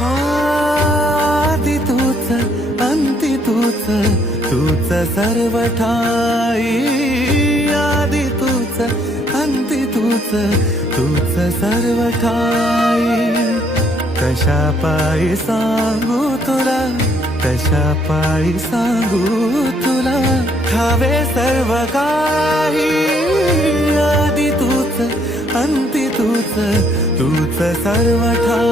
आदि तूच अंती तूच, तूच सर्व ठाई. आदि तूच अंती तूच, तूच सर्व ठाई. कशा पायी सांगू तुला, कशा पायी सांगू तुला, ठावे सर्व काही. आदि तूच अंती तूच, तूच सर्व ठाई.